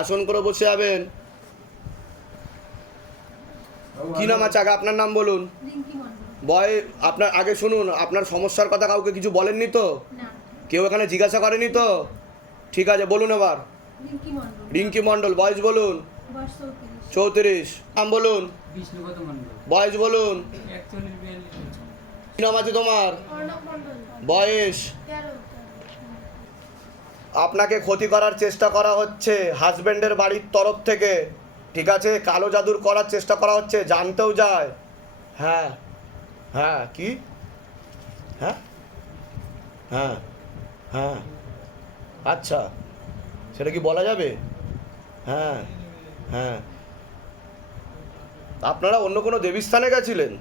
আসন করে বসে যাবেন। কি নাম আছে? আগে আপনার নাম বলুন। বয় আপনার আগে শুনুন আপনার সমস্যার কথা কাউকে কিছু বলেননি তো? কেউ এখানে জিজ্ঞাসা করেনি তো? ঠিক আছে বলুন এবার। রিঙ্কি মন্ডল মণ্ডল বয়স বলুন। চৌত্রিশ। নাম বলুন। বয়স বলুন। কি নাম আছে তোমার? অর্ণব বয়স? আপনাকে ক্ষতি করার চেষ্টা করা হচ্ছে হাজব্যান্ডের বাড়ির তরফ থেকে। ঠিক আছে? কালো জাদুর করার চেষ্টা করা হচ্ছে, জানতেও যায়। হ্যাঁ। হ্যাঁ কি? হ্যাঁ? হ্যাঁ। হ্যাঁ। আচ্ছা। সেটা কি বলা যাবে? হ্যাঁ। হ্যাঁ। আপনারা অন্য কোনো দেবীস্থানে গেছিলেন?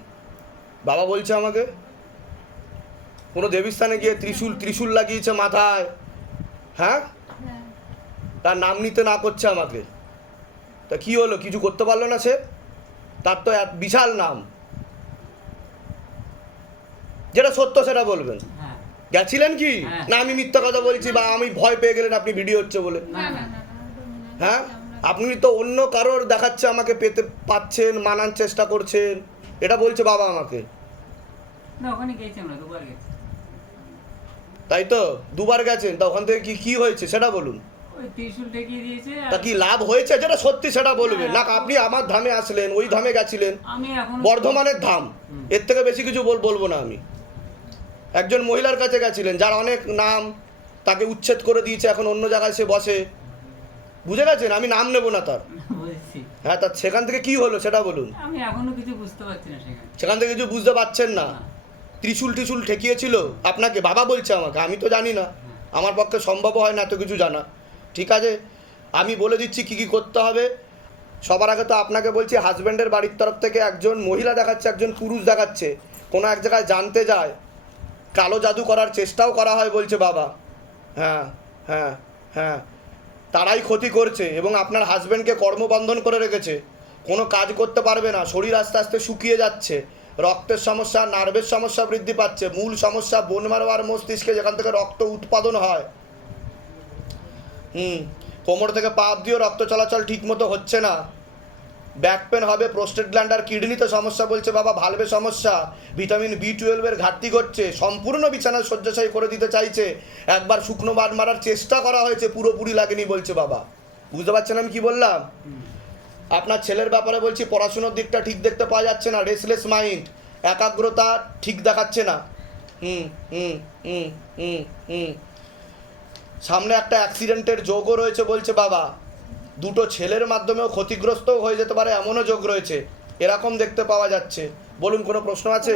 বাবা বলছে আমাকে। কোনো দেবীস্থানে গিয়ে ত্রিশূল ত্রিশূল লাগিয়েছে মাথায়। হ্যাঁ? হ্যাঁ। তার নাম নিতে না করছে আমাকে। তা কি হলো? কিছু করতে পারল না সে? তার তো এক বিশাল নাম। যেটা সত্য সেটা বলবেন। হ্যাঁ। গেছিলেন কি? হ্যাঁ। না আমি মিথ্যা কথা বলছি বা আমি ভয় পেয়ে গেলেন আপনি ভিডিও হচ্ছে বলে। হ্যাঁ? আপনি তো অন্য কারোর দেখাচ্ছে আমাকে পেতে পাচ্ছেন মানার চেষ্টা করছেন। এটা বলছে বাবা আমাকে। না ওখানে গেছি আমরা দুবার গেছি তাই তো? দুবার গেছেন তা ওখান থেকে কি কি হয়েছে সেটা বলুন। তা কি লাভ হয়েছে যেটা সত্যি সেটা বলবেন না আপনি আমার ধামে আসলেন ওই ধামে গেছিলেন। বর্ধমানের ধাম। এর থেকে বেশি কিছু বল- বলব না আমি। একজন মহিলার কাছে গেছিলেন যার অনেক নাম তাকে উচ্ছেদ করে দিয়েছে এখন অন্য জায়গায় সে বসে। বুঝে গেছেন? আমি নাম নেব না তার। হ্যাঁ তা সেখান থেকে কি হলো সেটা বলুন। আমি এখনও কিছু বুঝতে পারছি না সেখান। থেকে কিছু বুঝতে পারছেন না। ত্রিশূল ত্রিশূল ঠেকিয়েছিল। আপনাকে বাবা বলছে আমাকে, আমি তো জানি না। আমার পক্ষে সম্ভব হয় না, এত কিছু জানা। ঠিক আছে? আমি বলে দিচ্ছি কি কি করতে হবে। সবার আগে তো আপনাকে বলছি হাজব্যান্ডের বাড়ির তরফ থেকে একজন মহিলা দেখাচ্ছে, একজন পুরুষ দেখাচ্ছে। কোনো এক জায়গায় জানতে যায়। কালো জাদু করার চেষ্টাও করা হয় বলছে বাবা। হ্যাঁ হ্যাঁ হ্যাঁ। তারাই ক্ষতি করছে এবং আপনার হাজব্যান্ডকে কর্মবন্ধন করে রেখেছে। কোনো কাজ করতে পারবে না, শরীর আস্তে আস্তে শুকিয়ে যাচ্ছে। রক্তের সমস্যা, নার্ভের সমস্যা বৃদ্ধি পাচ্ছে। মূল সমস্যা বোন মারো আর মস্তিষ্কে, যেখান থেকে রক্ত উৎপাদন হয়। হুম, কোমর থেকে পা দিয়েও রক্ত চলাচল ঠিক মতো হচ্ছে না। ব্যাক পেন হবে প্রোস্টেট গ্ল্যান্ড আর কিডনিতে সমস্যা বলছে বাবা ভালবে সমস্যা। ভিটামিন বি টুয়েলভের ঘাটতি ঘটছে। সম্পূর্ণ বিছানা শয্যাশায়ী করে দিতে চাইছে। একবার শুকনো বাদ মারার চেষ্টা করা হয়েছে, পুরোপুরি লাগেনি বলছে বাবা। বুঝতে পারছেন আমি কি বললাম। আপনার ছেলের ব্যাপারে বলছি পড়াশুনোর দিকটা ঠিক দেখতে পাওয়া যাচ্ছে না রেসলেস মাইন্ড একাগ্রতা ঠিক দেখাচ্ছে না। হুম হুম হুম হুম হুম। সামনে একটা অ্যাক্সিডেন্টের যোগও রয়েছে বলছে বাবা। দুটো ছেলের মাধ্যমেও ক্ষতিগ্রস্তও হয়ে যেতে পারে এমনও যোগ রয়েছে। এরকম দেখতে পাওয়া যাচ্ছে। বলুন কোনো প্রশ্ন আছে?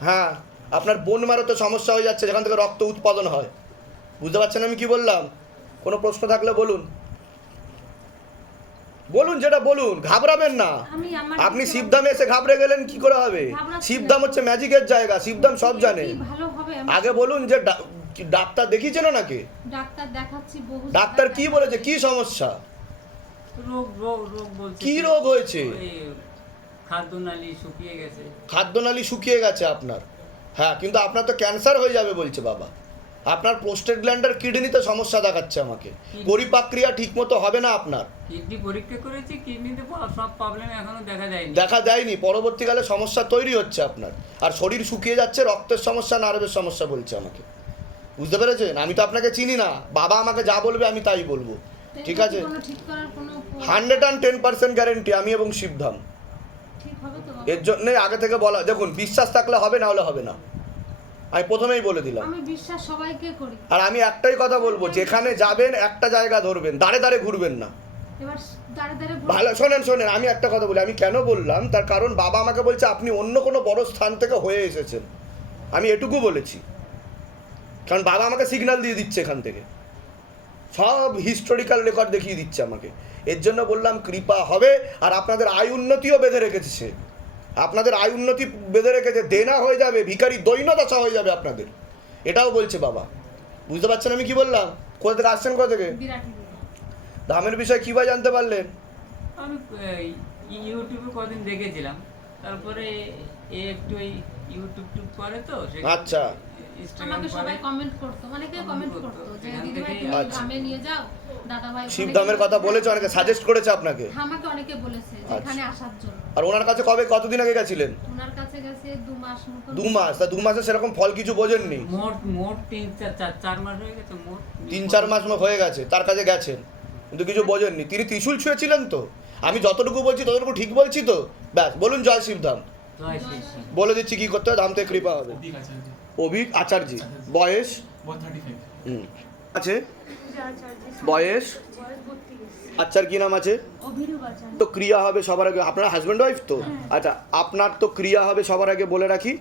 হ্যাঁ আপনার বোন মারোতে সমস্যা হয়ে যাচ্ছে যেখান থেকে রক্ত উৎপাদন হয়। বুঝতে পারছেন আমি কি বললাম? কোনো প্রশ্ন থাকলে বলুন। বলুন যেটা বলুন ঘাবড়াবেন না। আপনি শিবধামে এসে ঘাবড়ে গেলেন কি করে হবে? শিবধাম হচ্ছে ম্যাজিকের জায়গা শিবধাম সব জানে। আগে বলুন যে ডাক্তার দেখিয়েছেন নাকি ডাক্তার দেখাচ্ছি ডাক্তার কি বলেছে? কি সমস্যা? রোগ রোগ রোগ বলছে। কি রোগ হয়েছে? শুকিয়ে গেছে। খাদ্যনালী শুকিয়ে গেছে আপনার। হ্যাঁ কিন্তু আপনার তো ক্যান্সার হয়ে যাবে বলছে বাবা। আপনার প্রোস্টেট গ্ল্যান্ডের কিডনিতে সমস্যা দেখাচ্ছে আমাকে। পরিপাক্রিয়া ঠিকমতো হবে না আপনার? কিডনি পরীক্ষা করেছি কিডনিতে সব প্রবলেম এখনও দেখা যায়নি। দেখা দেয়নি পরবর্তীকালে সমস্যা তৈরি হচ্ছে আপনার। আর শরীর শুকিয়ে যাচ্ছে রক্তের সমস্যা নার্ভের সমস্যা বলছে আমাকে। বুঝতে পেরেছেন? আমি তো আপনাকে চিনি না। বাবা আমাকে যা বলবে আমি তাই বলব। ঠিক আছে? কোনো ঠিক করার কোনো প- hundred and ten percent guarantee আমি এবং শিবধাম। ঠিক এর জন্যই আগে থেকে বলা দেখুন বিশ্বাস থাকলে হবে না হলে হবে না। আমি প্রথমেই বলে দিলাম। আমি বিশ্বাস সবাইকে করি। আর আমি একটাই কথা বলব যেখানে যাবেন একটা জায়গা ধরবেন দাঁড়ে দাঁড়ে ঘুরবেন না। ভালো শোনেন শোনেন আমি একটা কথা বলি আমি কেন বললাম তার কারণ বাবা আমাকে বলছে আপনি অন্য কোনো বড় স্থান থেকে হয়ে এসেছেন। আমি এটুকু বলেছি। কারণ বাবা আমাকে সিগন্যাল দিয়ে দিচ্ছে এখান থেকে। সব হিস্টোরিক্যাল রেকর্ড দেখিয়ে দিচ্ছে আমাকে। এর জন্য বললাম কৃপা হবে আর আপনাদের আয় উন্নতিও বেঁধে রেখেছে সে। আপনাদের আয় উন্নতি বেঁধে রেখেছে দেনা হয়ে যাবে ভিখারি দৈন্যদশা হয়ে যাবে আপনাদের। এটাও বলছে বাবা। বুঝতে পারছেন আমি কি বললাম? কোথা থেকে আসছেন কোথা থেকে? দামের বিষয়ে কীভাবে জানতে পারলেন? আমি ইউটিউবে কদিন দেখেছিলাম। তারপরে এ একটু এই ইউটিউব টুব করে তো আচ্ছা। আমাকে সবাই কমেন্ট করতো অনেকে কমেন্ট করতো। যে দিদিভাই তুমি আচ্ছা। নিয়ে যাও? শিবধামের কথা বলেছে অনেকে সাজেস্ট করেছে আপনাকে। আমাকে অনেকে বলেছে আচ্ছা। এখানে আসার জন্য। আর ওনার কাছে কবে কতদিন আগে গেছিলেন? ওনার কাছে গেছে দু মাস মতো দু মাস? তা দু মাসে সেরকম ফল কিছু বোঝেননি? মোট মোট তিন চার মাস হয়ে গেছে মোট তিন চার মাস মতো হয়ে গেছে তার কাছে গেছেন কিন্তু কিছু বোঝেননি। তিনি ত্রিশুল ছুঁয়েছিলেন তো? আমি যতটুকু বলছি ততটুকু ঠিক বলছি তো? ব্যাস বলুন জয় শিবধাম। বলে দিচ্ছি কি করতে হবে? ধাম থেকে কৃপা হবে। অভিক আচার্য। বয়স? Thirty five hmm. আছে? বয়স? আচ্ছার কি নাম আছে? তো ক্রিয়া হবে সবার আগে আপনার হাজব্যান্ড ওয়াইফ তো? আচ্ছা আপনার তো ক্রিয়া হবে সবার আগে বলে রাখি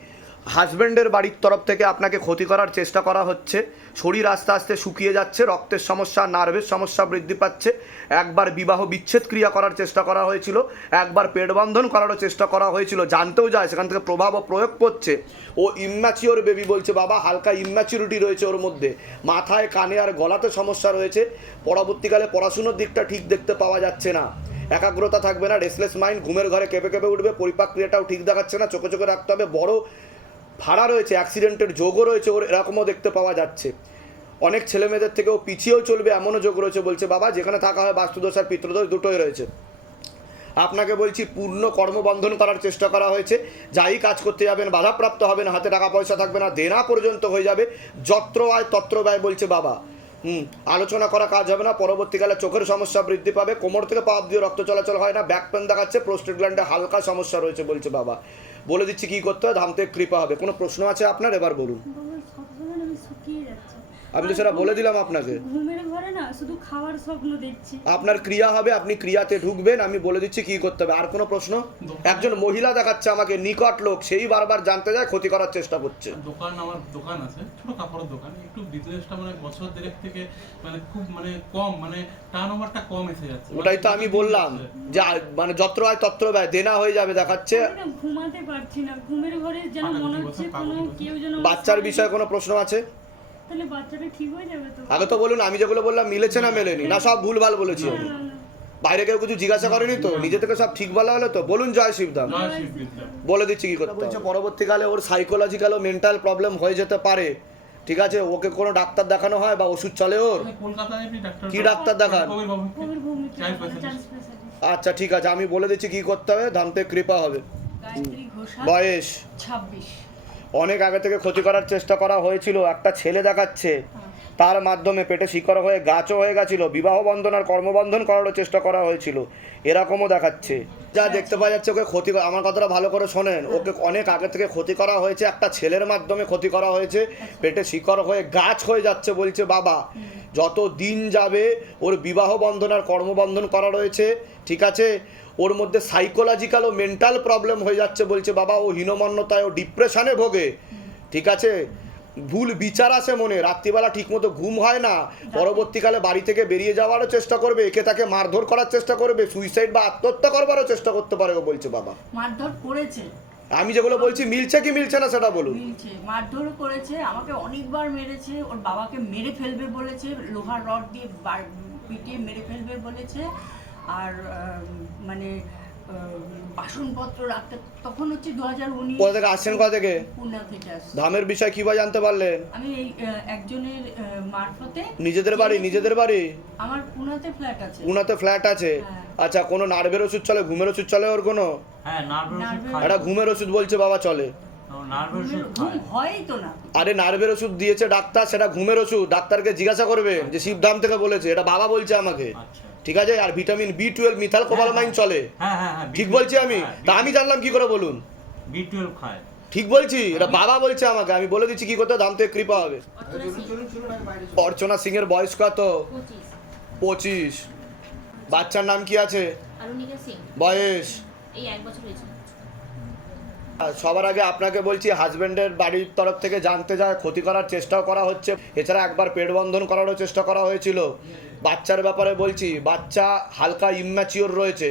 হাজব্যান্ডের বাড়ির তরফ থেকে আপনাকে ক্ষতি করার চেষ্টা করা হচ্ছে। শরীর আস্তে আস্তে শুকিয়ে যাচ্ছে, রক্তের সমস্যা, নার্ভের সমস্যা বৃদ্ধি পাচ্ছে। একবার বিবাহ বিচ্ছেদ ক্রিয়া করার চেষ্টা করা হয়েছিল, একবার পেট বন্ধন করারও চেষ্টা করা হয়েছিল, জানতেও যায়, সেখান থেকে প্রভাব ও প্রয়োগ করছে ও ইম্যাচিওর বেবি বলছে, বাবা, হালকা ইম্যাচিউরিটি রয়েছে ওর মধ্যে। মাথায়, কানে আর গলাতে সমস্যা রয়েছে। পরবর্তীকালে পড়াশুনোর দিকটা ঠিক দেখতে পাওয়া যাচ্ছে না। একাগ্রতা থাকবে না রেসলেস মাইন্ড ঘুমের ঘরে কেঁপে কেঁপে উঠবে, পরিপাক ক্রিয়াটাও ঠিক দেখাচ্ছে না, চোখে চোখে রাখতে হবে। বড় ভাড়া রয়েছে অ্যাক্সিডেন্টের যোগও রয়েছে, ওর এরকমও দেখতে পাওয়া যাচ্ছে। অনেক ছেলে মেয়েদের থেকেও পিছিয়েও চলবে, এমনও যোগ রয়েছে বলছে, বাবা, যেখানে থাকা হয় বাস্তুদোষ আর পিতৃদোষ দুটোই রয়েছে। আপনাকে বলছি, পূর্ণ কর্মবন্ধন করার চেষ্টা করা হয়েছে। যাই কাজ করতে যাবেন, বাধাপ্রাপ্ত হবেন, হাতে টাকা পয়সা থাকবে না, দেনা পর্যন্ত হয়ে যাবে। যত্র আয়, তত্র ব্যয় বলছে বাবা। হুম, আলোচনা করা কাজ হবে না, পরবর্তীকালে চোখের সমস্যা বৃদ্ধি পাবে, কোমর থেকে পা দিয়ে রক্ত চলাচল হয় না, ব্যাক পেন দেখাচ্ছে প্রোস্টেট গ্ল্যান্ডে হালকা সমস্যা রয়েছে বলছে বাবা। বলে দিচ্ছি কি করতে হয়? ধাম থেকে কৃপা হবে। কোনো প্রশ্ন আছে আপনার? এবার বলুন। আমি তো সেটা বলে দিলাম আপনাকে। ঘুমের ঘরে না শুধু খাওয়ার স্বপ্ন দেখছি। আপনার ক্রিয়া হবে আপনি ক্রিয়াতে ঢুকবেন আমি বলে দিচ্ছি কি করতে হবে। আর কোনো প্রশ্ন? একজন মহিলা দেখাচ্ছে আমাকে নিকট লোক সেই বারবার জানতে যায় ক্ষতি করার চেষ্টা করছে। দোকান আমার দোকান আছে ছোট কাপড়ের দোকান একটু বিজনেসটা মানে বছর দেড়েক থেকে মানে খুব মানে কম মানে টার্ন ওভারটা কম এসে যাচ্ছে। ওটাই তো আমি বললাম যে মানে যত্র হয় তত্র ব্যয় দেনা হয়ে যাবে দেখাচ্ছে। ঘুমাতে পারছি না ঘুমের ঘরে যেন মনে হচ্ছে কোনো কেউ যেন বাচ্চার বিষয়ে কোনো প্রশ্ন আছে? তাহলে বাচ্চাটা ঠিক হয়ে যাবে তো? আগে তো বলুন আমি যেগুলো বললাম মিলেছে না মেলেনি? না সব ভুলভাল বলেছি আমি। বাইরে কেউ কিছু জিজ্ঞাসা করেনি তো? নিজে থেকে সব ঠিক বলা হলো তো? বলুন জয় শিবধাম জয় শিব বিদ্যা। বলে দিচ্ছি কি করতে বলছে পরবর্তীকালে ওর সাইকোলজিক্যাল ও মেন্টাল প্রবলেম হয়ে যেতে পারে। ঠিক আছে? ওকে কোনো ডাক্তার দেখানো হয় বা ওষুধ চলে ওর? ডাক্তার কি ডাক্তার দেখান? আচ্ছা ঠিক আছে। আমি বলে দিচ্ছি কি করতে হবে? ধাম থেকে কৃপা হবে। গায়ত্রী বয়স? ছাব্বিশ। অনেক আগে থেকে ক্ষতি করার চেষ্টা করা হয়েছিল। একটা ছেলে দেখাচ্ছে। তার মাধ্যমে পেটে শিকড় হয়ে গাছও হয়ে গেছিল। বিবাহ বন্ধন আর কর্মবন্ধন করারও চেষ্টা করা হয়েছিল। এরকমও দেখাচ্ছে। যা দেখতে পাওয়া যাচ্ছে, ওকে ক্ষতি আমার কথাটা ভালো করে শোনেন। ওকে অনেক আগে থেকে ক্ষতি করা হয়েছে। একটা ছেলের মাধ্যমে ক্ষতি করা হয়েছে। পেটে শিকড় হয়ে গাছ হয়ে যাচ্ছে বলছে বাবা। যত দিন যাবে, ওর বিবাহ বন্ধন আর কর্মবন্ধন করা রয়েছে, ঠিক আছে? ওর মধ্যে সাইকোলজিক্যাল ও মেন্টাল প্রবলেম হয়ে যাচ্ছে বলছে, বাবা, ও হীনমন্যতায়, ও ডিপ্রেশনে ভোগে। ঠিক আছে? ভুল বিচার আসে মনে, রাত্রিবেলা ঠিকমতো ঘুম হয় না, পরবর্তীকালে বাড়ি থেকে বেরিয়ে যাওয়ারও চেষ্টা করবে, একে তাকে মারধর করার চেষ্টা করবে সুইসাইড বা আত্মহত্যা করবারও চেষ্টা করতে পারে ও বলছে বাবা। মারধর করেছে। আমি যেগুলো বলছি, মিলছে কি মিলছে না সেটা বলুন। মিলছে মারধর করেছে, আমাকে অনেকবার মেরেছে, ওর বাবাকে মেরে ফেলবে বলেছে, লোহার রড দিয়ে পিটিয়ে মেরে ফেলবে বলেছে, আর মানে বাসনপত্র রাখতে তখন হচ্ছে দু হাজার উনিশ কোথা থেকে আসছেন কোথা থেকে? পুনা থেকে আসছে। ধামের বিষয় কীভাবে জানতে পারলেন? আমি এই একজনের মারফতে নিজেদের বাড়ি নিজেদের বাড়ি? আমার পুনাতে ফ্ল্যাট আছে। উনাতে ফ্ল্যাট আছে? হ্যাঁ। আচ্ছা কোনো নার্ভের ওষুধ চলে ঘুমের ওষুধ চলে ওর কোনো? হ্যাঁ একটা ঘুমের ওষুধ বলছে বাবা চলে। ও, নার্ভের ওষুধ ঘুমের- ঘুম খায় হয়ই তো না। আরে নার্ভের ওষুধ দিয়েছে ডাক্তার সেটা ঘুমের ওষুধ। ডাক্তারকে জিজ্ঞাসা করবে যে শিবধাম থেকে বলেছে এটা বাবা বলছে আমাকে। আচ্ছা। ঠিক আছে? আর vitamin B twelve methyl cobalamin চলে। হ্যাঁ হ্যাঁ হ্যাঁ ঠিক বলছি আমি? তা আমি জানলাম কি করে বলুন? বি টুয়েলভ খায়। ঠিক বলছি? এটা বাবা বলছে আমাকে। আমি বলে দিচ্ছি কি করতে দাম থেকে কৃপা হবে। অর্চনা সিং এর বয়স কত? পঁচিশ। বাচ্চার নাম কি আছে? অরুণিকা বয়স? এই এক বছর হয়েছে। আর সবার আগে আপনাকে বলছি হাজবেন্ডের বাড়ির তরফ থেকে জানতে যায় ক্ষতি করার চেষ্টাও করা হচ্ছে। এছাড়া একবার পেট বন্ধন করারও চেষ্টা করা হয়েছিল। বাচ্চার ব্যাপারে বলছি বাচ্চা হালকা ইম্যাচিওর রয়েছে।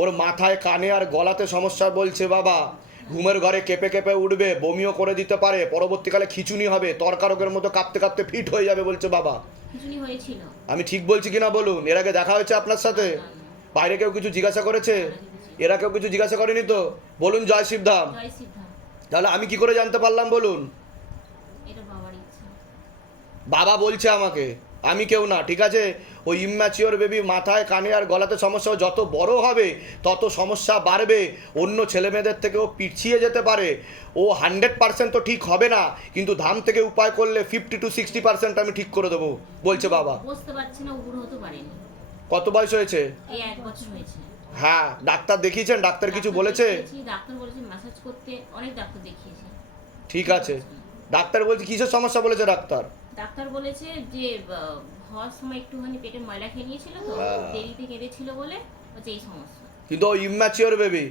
ওর মাথায় কানে আর গলাতে সমস্যা বলছে বাবা। ঘুমের ঘরে কেঁপে কেঁপে উঠবে বমিও করে দিতে পারে পরবর্তীকালে খিচুনি হবে তরকারকের মতো কাঁপতে কাঁপতে ফিট হয়ে যাবে বলছে বাবা। আমি ঠিক বলছি কিনা বলুন? এর আগে দেখা হয়েছে আপনার সাথে? বাইরে কেউ কিছু জিজ্ঞাসা করেছে? এরা কেউ কিছু জিজ্ঞাসা করেনি তো? বলুন জয় শিবধাম। তাহলে আমি কি করে জানতে পারলাম বলুন? বাবা বলছে আমাকে। আমি কেউ না ঠিক আছে? ওই ইম্যাচিওর বেবি মাথায় কানে আর গলাতে সমস্যা যত বড় হবে তত সমস্যা বাড়বে। অন্য ছেলেমেয়েদের থেকেও পিছিয়ে যেতে পারে। ও হান্ড্রেড পার্সেন্ট তো ঠিক হবে না কিন্তু ধাম থেকে উপায় করলে ফিফটি টু সিক্সটি পার্সেন্ট আমি ঠিক করে দেবো বলছে বাবা। কত বয়স হয়েছে? হ্যাঁ ডাক্তার দেখিয়েছেন ডাক্তার কিছু বলেছে? ঠিক আছে। ডাক্তার বলছে কিসের সমস্যা বলেছে ডাক্তার? ডাক্তার বলেছে যে হওয়ার সময় একটুখানি পেটে ময়লা খেয়ে নিয়েছিল তো হ্যাঁ। দেরিতে কেঁদেছিল বলে হচ্ছে এই সমস্যা। কিন্তু ও ইম্যাচিওর বেবি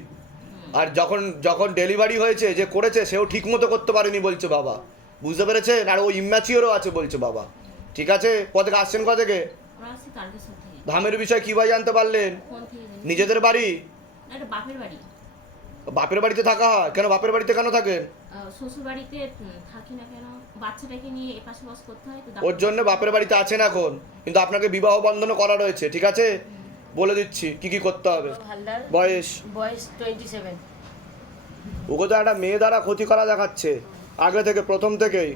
আর যখন যখন ডেলিভারি হয়েছে যে করেছে সেও ঠিক মতো করতে পারেনি বলছে বাবা। বুঝতে পেরেছেন? আর ও ইম্যাচিওরও আছে বলছে বাবা। ঠিক আছে? কত থেকে আসছেন কত থেকে? ধামের বিষয়ে কীভাবে জানতে পারলেন। নিজেদের বাড়ি? বাপের বাড়ি। বাপের বাড়িতে থাকা হয়? কেন বাপের বাড়িতে কেন থাকেন? শ্বশুর বাড়িতে থাকি না কেন? বাচ্চাটাকে নিয়ে এপাশে বস করতে হয় তো ওর জন্য বাপের বাড়িতে আছেন এখন কিন্তু আপনাকে বিবাহ বন্ধনও করা রয়েছে ঠিক আছে? বলে দিচ্ছি কি কি করতে হবে? বয়স? বয়স টোয়েন্টি সেভেন ওকে তো একটা মেয়ে দ্বারা ক্ষতি করা দেখাচ্ছে। আগে থেকে প্রথম থেকেই।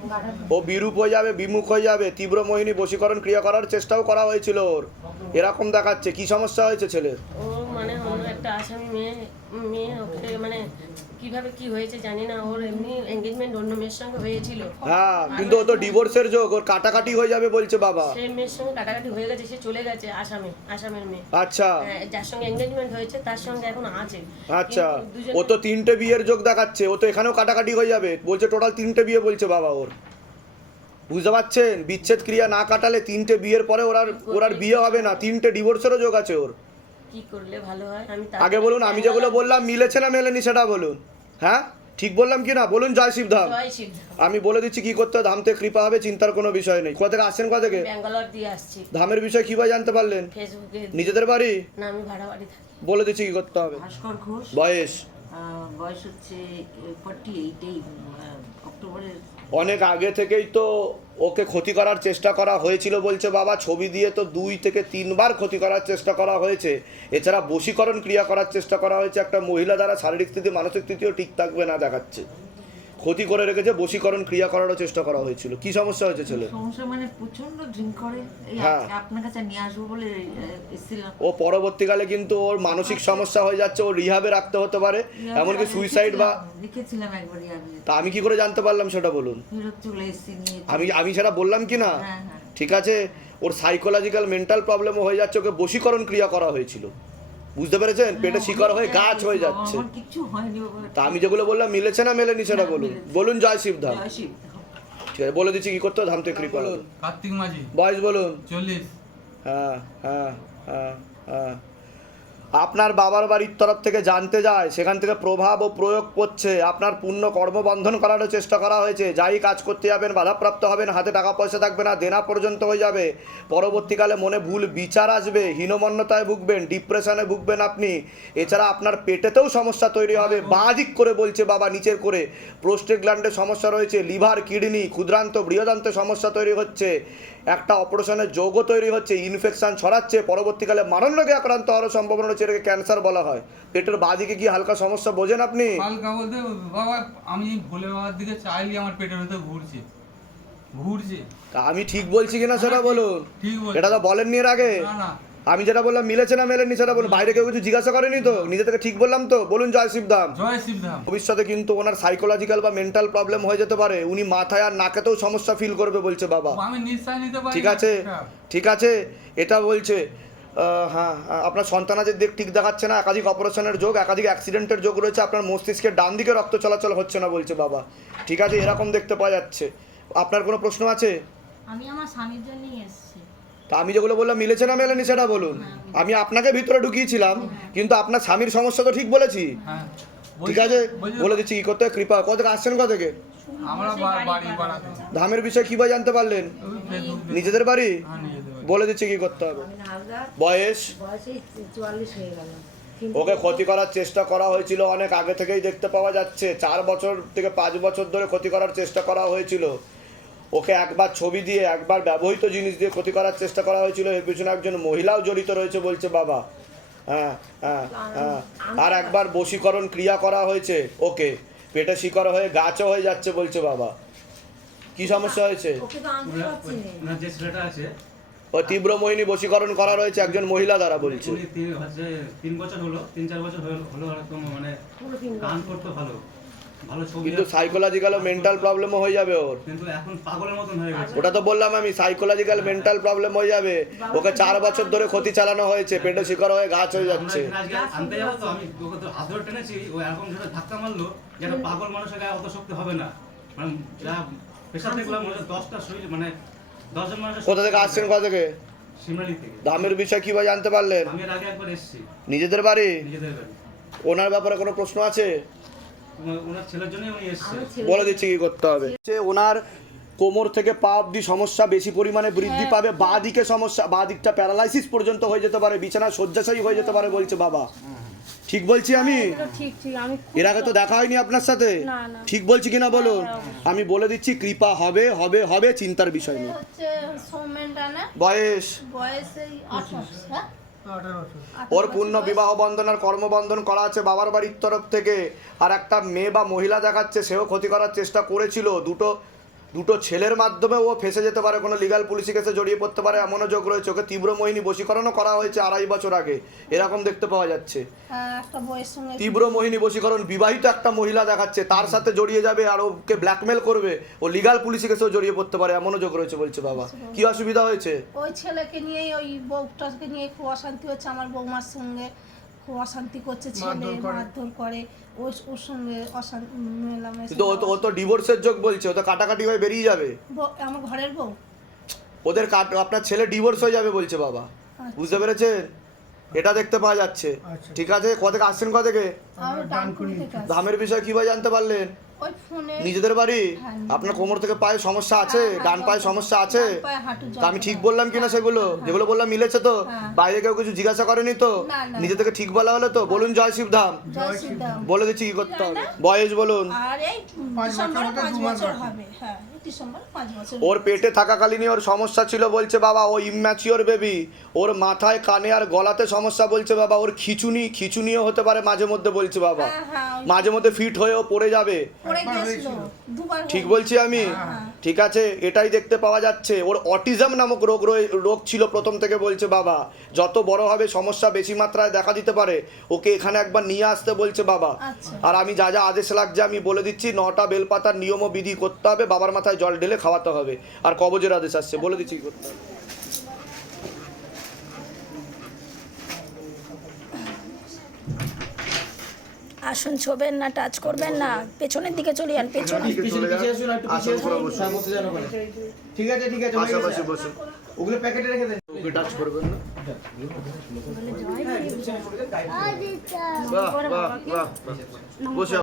ও বিরূপ হয়ে যাবে বিমুখ হয়ে যাবে তীব্র মোহিনী বশীকরণ ক্রিয়া করার চেষ্টাও করা হয়েছিল ওর। এরকম দেখাচ্ছে কি সমস্যা হয়েছে ছেলের? ও মানে অন্য একটা আসামি মেয়ে মেয়ে ওকে মানে কীভাবে কি হয়েছে জানি না ওর এমনি এঙ্গেজমেন্ট অন্য মেয়ের সঙ্গে হয়েছিল। হ্যাঁ কিন্তু ও তো ডিভোর্সের যোগ ওর কাটাকাটি হয়ে যাবে বলছে বাবা। সে মেয়ের সঙ্গে কাটাকাটি হয়ে গেছে সে চলে গেছে আসামে আসামের মেয়ে। আচ্ছা। হ্যাঁ, যার সঙ্গে এঙ্গেজমেন্ট হয়েছে তার সঙ্গে এখন আছে। আচ্ছা। ও তো তিনটে বিয়ের যোগ দেখাচ্ছে ও তো এখানেও কাটাকাটি হয়ে যাবে। বলছে টোটাল তিনটে বিয়ে বলছে বাবা ওর। বুঝতে পারছেন? বিচ্ছেদ ক্রিয়া না কাটালে তিনটে বিয়ের পরে ওর আর ওর আর বিয়ে হবে না। তিনটে ডিভোর্সেরও যোগ আছে ওর। কি করলে ভালো হয়? আমি আগে বলুন আমি যেগুলো বললাম মিলেছে না মেলেনি সেটা বলুন। হ্যাঁ? ঠিক বললাম কি না? বলুন জয় শিব ধাম আমি বলে দিচ্ছি কি করতে ধাম ধামতে কৃপা হবে চিন্তার কোনো বিষয় নেই। কোথা থেকে আসছেন কোথা থেকে? ব্যাঙ্গালোর দিয়ে আসছি। ধামের বিষয় কীভাবে জানতে পারলেন? নিজেদের বাড়ি? না আমি ভাড়া বাড়ি বলে দিচ্ছি কি করতে হবে? বয়স? বয়স হচ্ছে অক্টোবরের। অনেক আগে থেকেই তো ওকে ক্ষতি করার চেষ্টা করা হয়েছিল বলছে বাবা, ছবি দিয়ে তো দুই থেকে তিনবার ক্ষতি করার চেষ্টা করা হয়েছে। এছাড়া বশীকরণ ক্রিয়া করার চেষ্টা করা হয়েছে। একটা মহিলা দ্বারা শারীরিক স্থিতি, মানসিক স্থিতিও ঠিক থাকবে না দেখাচ্ছে। ক্ষতি করে রেখেছে বশীকরণ ক্রিয়া করারও চেষ্টা করা হয়েছিল। কি সমস্যা হয়েছে ছেলে? সমস্যা মানে প্রচণ্ড ড্রিঙ্ক করে। হ্যাঁ। আপনার কাছে নিয়ে আসব বলে এসেছিলাম। ও পরবর্তীকালে কিন্তু ওর মানসিক সমস্যা হয়ে যাচ্ছে ও রিহাবে রাখতে হতে পারে। এমনকি সুইসাইড বা লিখেছিলাম একবারই আমি তা আমি কি করে জানতে পারলাম সেটা বলুন? আমি আমি সেটা বললাম কি না? হ্যাঁ হ্যাঁ। ঠিক আছে? ওর সাইকোলজিক্যাল মেন্টাল প্রবলেমও হয়ে যাচ্ছে ওকে বশীকরণ ক্রিয়া করা হয়েছিল। বুঝতে পেরেছেন? পেটে শিকড় হয়ে গাছ হয়ে যাচ্ছে। আমার কিচ্ছু হয়নি বাবা। তা আমি যেগুলো বললাম মিলেছে না মেলেনি সেটা বলুন। বলুন জয় শিবধাম। জয় শিব ঠিক আছে বলে দিচ্ছি কি করতে ধাম থেকে কৃপা বলুন কার্তিক মাঝি। বয়স বলুন। চল্লিশ। হ্যাঁ হ্যাঁ হ্যাঁ হ্যাঁ। আপনার বাবার বাড়ির তরফ থেকে জানতে যায়, সেখান থেকে প্রভাব ও প্রয়োগ করছে, আপনার পূর্ণ কর্মবন্ধন করারও চেষ্টা করা হয়েছে, যাই কাজ করতে যাবেন, বাধাপ্রাপ্ত হবেন, হাতে টাকা পয়সা থাকবে না, দেনা পর্যন্ত হয়ে যাবে, পরবর্তীকালে মনে ভুল বিচার আসবে, হীনমন্যতায় ভুগবেন, ডিপ্রেশনে ভুগবেন আপনি, এছাড়া আপনার পেটেতেও সমস্যা তৈরি হবে, বাঁ দিক করে বলছে বাবা, নিচের করে, প্রোস্টেট গ্ল্যান্ডের সমস্যা রয়েছে, লিভার, কিডনি, ক্ষুদ্রান্ত, বৃহদান্ত সমস্যা তৈরি হচ্ছে একটা অপারেশনের যোগ তৈরি হচ্ছে ইনফেকশান ছড়াচ্ছে পরবর্তীকালে মারণ রোগে আক্রান্ত হওয়ার সম্ভাবনা রয়েছে এটাকে ক্যান্সার বলা হয়। পেটের বাদিকে কি হালকা সমস্যা বোঝেন আপনি? হালকা বলতে বাবা আমি ভোলে বাবার দিকে চাইলে আমার পেটের ভেতর ঘুরছে ঘুরছে। তা আমি ঠিক বলছি কিনা সেটা বলুন? এটা তো বলেননি এর আগে। না না আমি যেটা বললাম মিলেছে না মেলেনি সেটা বলুন। বাইরে কেউ কিছু জিজ্ঞাসা করেনি তো? নিজে থেকে ঠিক বললাম তো? বলুন জয় শিবধাম জয় শিবধাম ভবিষ্যতে কিন্তু ওনার সাইকোলজিক্যাল বা মেন্টাল প্রবলেম হয়ে যেতে পারে। উনি মাথায় আর নাকেতেও সমস্যা ফিল করবে বলছে বাবা। আমি নিঃশ্বাস নিতে পারি ঠিক আছে? ঠিক আছে? এটা বলছে হ্যাঁ হ্যাঁ, আপনার সন্তানাদের দিক ঠিক দেখাচ্ছে না। একাধিক অপারেশনের যোগ একাধিক অ্যাক্সিডেন্টের যোগ রয়েছে। আপনার মস্তিষ্কের ডান দিকে রক্ত চলাচল হচ্ছে না বলছে বাবা। ঠিক আছে? এরকম দেখতে পাওয়া যাচ্ছে। আপনার কোনো প্রশ্ন আছে? আমি আমার স্বামীর জন্যই এসেছি। তা আমি যেগুলো বললাম মিলেছে না মেলেনি সেটা বলুন। আমি আপনাকে ভিতরে ঢুকিয়েছিলাম কিন্তু আপনার স্বামীর সমস্যা তো ঠিক বলেছি। হ্যাঁ ঠিক আছে বলে দিচ্ছি কি করতে হবে? কৃপা কত থেকে আসছেন কত থেকে? ধামের বিষয়ে কীভাবে জানতে পারলেন? নিজেদের বাড়ি? হ্যাঁ নিজেদের বাড়ি। বলে দিচ্ছি কি করতে হবে? বয়স? বয়সে চুয়াল্লিশ হয়ে গেল। ওকে ক্ষতি করার চেষ্টা করা হয়েছিল অনেক আগে থেকেই দেখতে পাওয়া যাচ্ছে। চার বছর থেকে পাঁচ বছর ধরে ক্ষতি করার চেষ্টা করা হয়েছিল। ওকে একবার ছবি দিয়ে একবার ব্যবহৃত জিনিস দিয়ে ক্ষতি করার চেষ্টা করা হয়েছিল। এর পিছনে একজন মহিলাও জড়িত রয়েছে বলছে বাবা। হ্যাঁ হ্যাঁ হ্যাঁ। আর একবার বশীকরণ ক্রিয়া করা হয়েছে ওকে। পেটে শিকড় হয়ে গাছও হয়ে যাচ্ছে বলছে বাবা। কি সমস্যা হয়েছে? ওকে তো আনতে পারছি না। ওনার যে ছেলেটা আছে ও তীব্র মোহিনী বশীকরণ করা রয়েছে একজন মহিলা দ্বারা বলছে। তিন- বছর হলো তিন চার বছর হলো মানে গান করতো ভালো। কিন্তু সাইকোলজিক্যাল মেন্টাল প্রবলেমও হয়ে যাবে ওর। কিন্তু এখন পাগলের মতন হয়ে গেছে। ওটা তো বললাম আমি সাইকোলজিক্যাল মেন্টাল প্রবলেম হয়ে যাবে। ওকে চার বছর ধরে ক্ষতি চালানো হয়েছে পেটে শিকার হয়ে গাছ হয়ে যাচ্ছে। আনতে যাব তো আমি ওকে তো হাত ধরে টেনেছি ও এরকম যেটা ধাক্কা মারলো যে পাগল মানুষের গায়ে অত শক্তি হবে না। মানে যা পেশা দেখলাম মনে দশটা শরীর মানে দশজন মানুষের কোথা থেকে আসছেন কোথা থেকে? দামের বিষয় কীভাবে জানতে পারলেন? নিজেদের বাড়ি। ওনার ব্যাপারে কোনো প্রশ্ন আছে? ওনার- ওনার ছেলের জন্যই উনি এসছে। বলে দিচ্ছি কি করতে হবে। যে ওনার কোমর থেকে পা অব্দি সমস্যা বেশি পরিমাণে বৃদ্ধি পাবে বা দিকে সমস্যা বা দিকটা প্যারালাইসিস পর্যন্ত হয়ে যেতে পারে বিছানা শয্যাশায়ী হয়ে যেতে পারে বলছে বাবা। ঠিক বলছি আমি? ঠিক এর আগে তো দেখা হয়নি আপনার সাথে? না, না। ঠিক বলছি কিনা বলুন? আমি বলে দিচ্ছি কৃপা হবে হবে হবে চিন্তার বিষয় নেই বয়স? বয়স আঠাশ হ্যাঁ? ওর পূর্ণ বিবাহ বন্ধন আর কর্মবন্ধন করা আছে বাবার বাড়ির তরফ থেকে। আর একটা মেয়ে বা মহিলা দেখাচ্ছে সেও ক্ষতি করার চেষ্টা করেছিল। দুটো দুটো ছেলের মাধ্যমে ও ফেসে যেতে পারে কোনো লিগাল পুলিশি কেসে জড়িয়ে পড়তে পারে এমনও যোগ রয়েছে। ওকে তীব্র মোহিনী বশীকরণও করা হয়েছে আড়াই বছর আগে। এরকম দেখতে পাওয়া যাচ্ছে। হ্যাঁ, একটা বয়স সঙ্গে তীব্র মোহিনী বশীকরণ বিবাহিত একটা মহিলা দেখাচ্ছে তার সাথে জড়িয়ে যাবে আর ওকে ব্ল্যাকমেল করবে। ও লিগাল পুলিশি কেসেও জড়িয়ে পড়তে পারে এমনও যোগ রয়েছে বলছে বাবা। কি অসুবিধা হয়েছে? ওই ছেলেকে নিয়েই ওই বউটাকে নিয়ে খুব অশান্তি হচ্ছে। আমার বৌমার সঙ্গে খুব অশান্তি করছে ছেলে মারধর করে। ওর ওর সঙ্গে অশান্তি মেলামেশা ও তো ও তো ডিভোর্সের যোগ বলছে ও তো কাটাকাটি হয়ে বেরিয়ে যাবে। বউ- আমার ঘরের বউ? ওদের কাট আপনার ছেলে ডিভোর্স হয়ে যাবে বলছে বাবা। বুঝতে পেরেছেন? এটা দেখতে পাওয়া যাচ্ছে। ঠিক আছে কত থেকে আসছেন কত থেকে দামের বিষয়ে কীভাবে জানতে পারলেন? নিজেদের বাড়ি? হ্যাঁ, আপনার কোমর থেকে পায়ে সমস্যা আছে হ্যাঁ, ডান পায়ে সমস্যা আছে? তা আমি ঠিক বললাম কিনা সেগুলো? যেগুলো বললাম মিলেছে তো? হ্যাঁ। বাইরে কেউ কিছু জিজ্ঞাসা করেনি তো। নিজে থেকে ঠিক বলা হলো তো? বলুন জয় শিবধাম। জয় বলে দিচ্ছি কি করতে হবে? বয়স বলুন। পাঁচ বছর ওর পেটে থাকাকালীনই ওর সমস্যা ছিল বলছে বাবা ও ইম্যাচিওর বেবি ওর মাথায় কানে আর গলাতে সমস্যা বলছে বাবা ওর খিচুনি খিচুনিও হতে পারে মাঝে মধ্যে বলছে বাবা। হ্যাঁ, হ্যাঁ, মাঝে মধ্যে ফিট হয়েও পড়ে যাবে। পড়ে গেছিল ঠিক বলছি আমি। হ্যাঁ। ঠিক আছে এটাই দেখতে পাওয়া যাচ্ছে। ওর অটিজম নামক রোগ রোগ ছিল প্রথম থেকে বলছে বাবা। যত বড় হবে সমস্যা বেশি মাত্রায় দেখা দিতে পারে। ওকে এখানে একবার নিয়ে আসতে বলছে বাবা। আচ্ছা। আর আমি যা যা আদেশ লাগছে আমি বলে দিচ্ছি নটা বেলপাতার নিয়ম ও বিধি করতে হবে। বাবার মাথায় জল ঢেলে খাওয়াতে হবে। আর কবজের আদেশ আসছে বলে দিচ্ছি করতে হবে। আসুন ছোবেন না টাচ করবেন না পেছনের দিকে চলে যান পেছনে দিকে চলে যান, আসন করে বসুন। ঠিক আছে ঠিক আছে বসুন ওগুলো প্যাকেটে রেখে দেন ওকে টাচ করবেন না বাহ বাহ বাহ বাহ। বসে